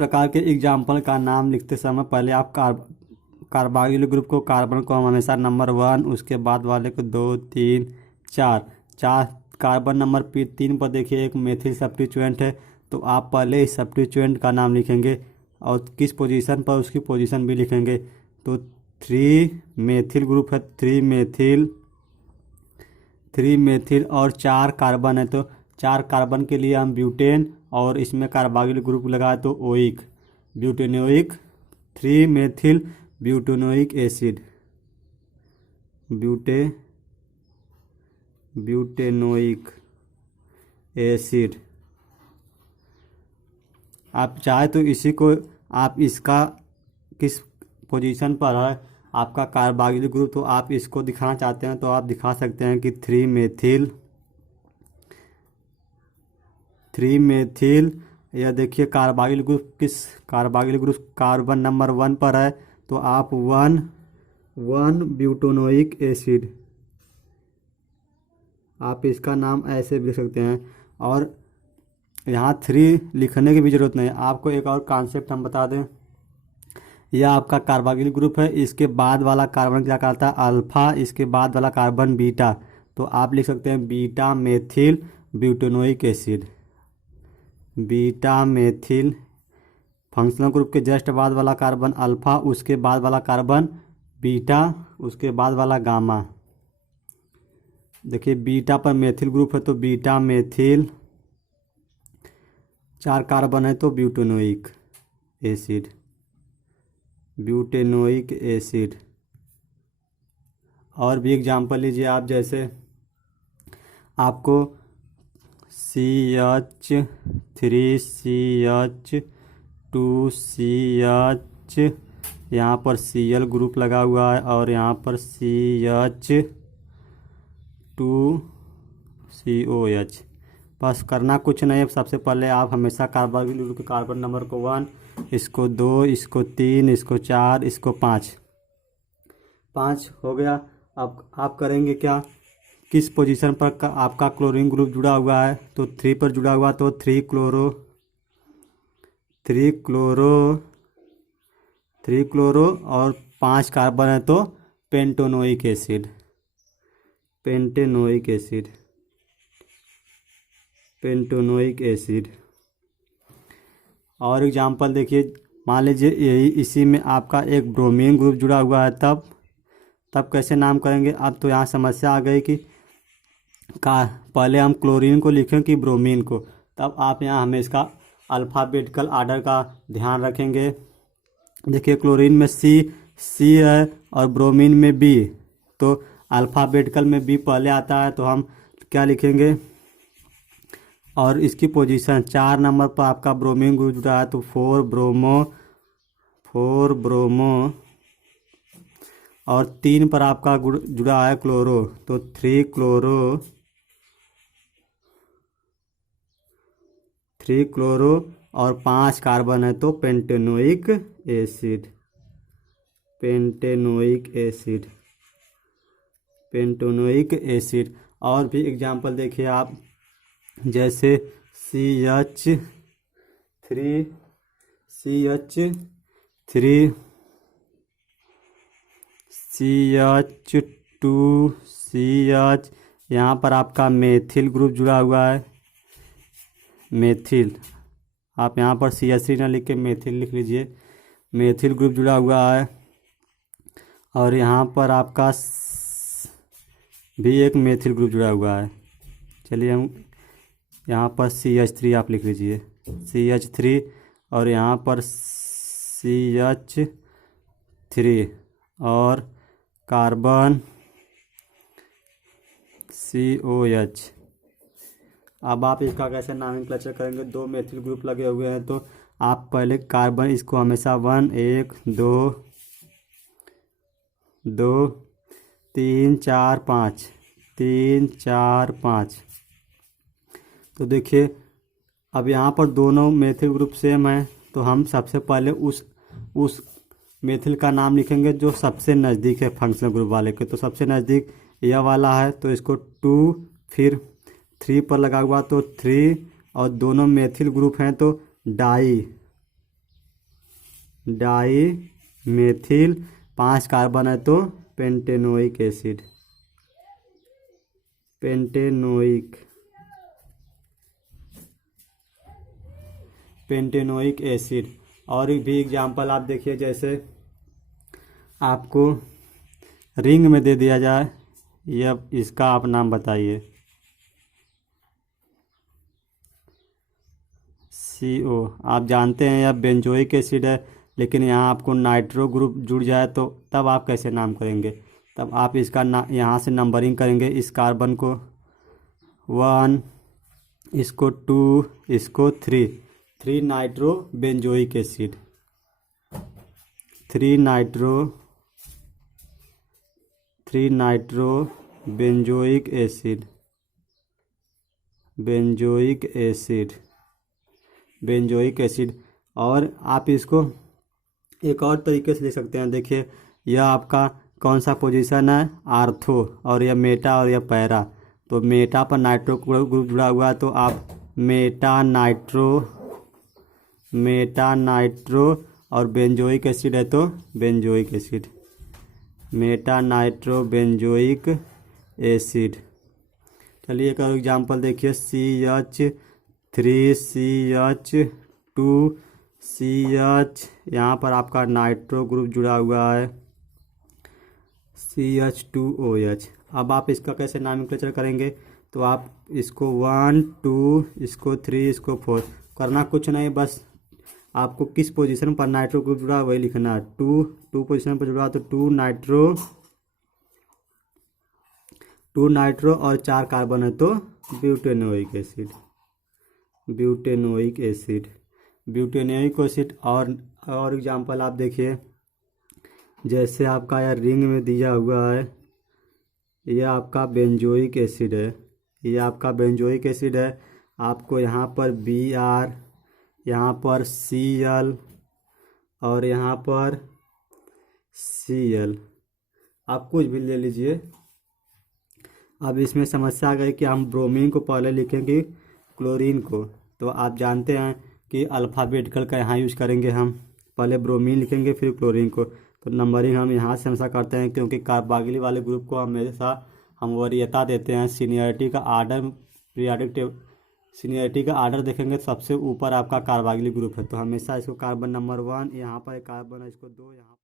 प्रकार के एग्जाम्पल का नाम लिखते समय पहले आप कार्बोक्सिल ग्रुप को कार्बन को हम हमेशा नंबर 1, उसके बाद वाले को 2, 3, 4 कार्बन नंबर 3 पर देखिए एक मेथिल सब्स्टिट्यूएंट है, तो आप पहले इस सब्स्टिट्यूएंट का नाम लिखेंगे और किस पोजीशन पर उसकी पोजीशन भी लिखेंगे। तो 3 मेथिल ग्रुप है, 3 मेथिल और 4 कार्बन है, तो 4 कार्बन के लिए हम ब्यूटेन और इसमें कार्बोक्सिल ग्रुप लगाए तो oic, butanoic, 3 methyl butanoic acid, butanoic acid. आप चाहे तो इसी को आप इसका किस पोजीशन पर है आपका कार्बोक्सिल ग्रुप, तो आप इसको दिखाना चाहते हैं तो आप दिखा सकते हैं कि 3 मेथिल यह देखिए कार्बोक्सिल ग्रुप कार्बन नंबर 1 पर है, तो आप 1 ब्यूटेनोइक एसिड, आप इसका नाम ऐसे भी लिख सकते हैं। और यहाँ 3 लिखने की भी ज़रूरत नहीं है। आपको एक और कॉन्सेप्ट हम बता दें, यह आपका कार्बोक्सिल ग्रुप है, इसके बाद वाला कार्बन क्या कहता है अल्फा, इसके बाद वाला कार्बन बीटा, तो आप लिख सकते हैं beta methyl butanoic acid, beta methyl. Functional group के जस्ट बाद वाला कार्बन अल्फा, उसके बाद वाला कार्बन बीटा, उसके बाद वाला गामा। देखिए बीटा पर मेथिल ग्रुप है तो बीटा मेथिल, 4 कार्बन है तो ब्यूटेनोइक एसिड, ब्यूटेनोइक एसिड। और भी एग्जांपल लीजिए आप, जैसे आपको CH3CH2CH, यहाँ पर Cl ग्रुप लगा हुआ है और यहाँ पर CH2COH। बस करना कुछ नहीं है, सबसे पहले आप हमेशा कार्बोक्सिल ग्रुप के कार्बन नंबर को 1, इसको 2, इसको 3, इसको 4, इसको 5 हो गया। अब आप करेंगे क्या, किस पोजीशन पर आपका क्लोरीन ग्रुप जुड़ा हुआ है, तो 3 पर जुड़ा हुआ, तो 3 क्लोरो और 5 कार्बन है तो पेंटेनोइक एसिड। और एग्जांपल देखिए, मान लीजिए यही इसी में आपका एक ब्रोमीन ग्रुप जुड़ा हुआ है, तब कैसे नाम करेंगे। अब तो यहाँ समस्या आ गई कि पहले हम क्लोरीन को लिखें कि ब्रोमीन को, तब आप यहाँ हमें इसका अल्फ़ाबेटिकल आर्डर का ध्यान रखेंगे। देखिए क्लोरीन में सी है और ब्रोमीन में बी, तो अल्फ़ाबेटिकल में बी पहले आता है, तो हम क्या लिखेंगे। और इसकी पोजीशन 4 नंबर पर आपका ब्रोमीन ग्रुप जुड़ा है तो 4 ब्रोमो, और 3 पर आपका जुड़ा है क्लोरो, तो 3 क्लोरो और 5 कार्बन है तो पेंटेनोइक एसिड। और भी एग्जांपल देखिए आप, जैसे CH2CH, यहाँ पर आपका मेथिल ग्रुप जुड़ा हुआ है, मेथिल, आप यहाँ पर CH3 ना लिख के मेथिल लिख लीजिए, मेथिल ग्रुप जुड़ा हुआ है। और यहाँ पर आपका भी एक मेथिल ग्रुप जुड़ा हुआ है। चलिए हम यहाँ पर CH3 आप लिख लीजिए, CH3, और यहाँ पर CH3 और कार्बन COH। अब आप इसका कैसे नॉमेनक्लेचर करेंगे, 2 मेथिल ग्रुप लगे हुए हैं तो आप पहले कार्बन इसको हमेशा 1 2 3 4 5। तो देखिए अब यहाँ पर दोनों मेथिल ग्रुप सेम है, तो हम सबसे पहले उस मेथिल का नाम लिखेंगे जो सबसे नज़दीक है फंक्शनल ग्रुप वाले के। तो सबसे नज़दीक यह वाला है, तो इसको 2, फिर 3 पर लगा हुआ तो 3, और दोनों मेथिल ग्रुप हैं तो डाई मेथिल, 5 कार्बन है तो पेंटेनोइक एसिड, पेंटेनोइक एसिड। और भी एग्जांपल आप देखिए, जैसे आपको रिंग में दे दिया जाए, यह इसका आप नाम बताइए। CO आप जानते हैं यह बेंजोइक एसिड है, लेकिन यहाँ आपको नाइट्रो ग्रुप जुड़ जाए तो तब आप कैसे नाम करेंगे? तब आप इसका यहाँ से नंबरिंग करेंगे, इस कार्बन को 1, इसको 2, इसको 3, 3 nitro benzoic acid, 3 nitro benzoic acid, benzoic acid. और आप इसको एक और तरीके से लिख सकते हैं। देखिए, यह आपका कौन सा पोजीशन है? आर्थो, और यह मेटा और यह पैरा। तो मेटा पर नाइट्रो ग्रुप जुड़ा हुआ है तो आप मेटा नाइट्रो, और बेंजोइक एसिड है तो benzoic acid, Meta nitro benzoic acid. चलिए एक और एग्जांपल देखिए, CH3CH2CH, यहाँ पर आपका नाइट्रो ग्रुप जुड़ा हुआ है CH2OH। अब आप इसका कैसे नॉमेनक्लेचर करेंगे? तो आप इसको 1, 2, इसको 3, इसको 4 करना कुछ नहीं, बस आपको किस पोजीशन पर नाइट्रो ग्रुप जुड़ा वही लिखना है। 2 पोजीशन पर जुड़ा तो 2 नाइट्रो और 4 कार्बन है तो ब्यूटेनोइक एसिड। और एग्जांपल आप देखिए, जैसे आपका यह रिंग में दिया हुआ है, यह आपका बेंजोइक एसिड है, आपको यहाँ पर Br, यहाँ पर Cl और यहाँ पर Cl, आप कुछ भी ले लीजिए। अब इसमें समस्या आ गई कि हम ब्रोमीन को पहले लिखेंगे क्लोरीन को, तो आप जानते हैं कि अल्फ़ाबेटिकल का यहाँ यूज करेंगे, हम पहले ब्रोमीन लिखेंगे फिर क्लोरीन को। तो नंबरिंग हम यहाँ से हमेशा करते हैं, क्योंकि कार्बोक्सिल वाले ग्रुप को हमेशा हम वरीयता देते हैं। सीनियरिटी का आर्डर देखेंगे तो सबसे ऊपर आपका कार्बोक्सिल ग्रुप है, तो हमेशा इसको कार्बन नंबर 1 यहाँ पर एक कार्बन है, इसको 2 यहाँ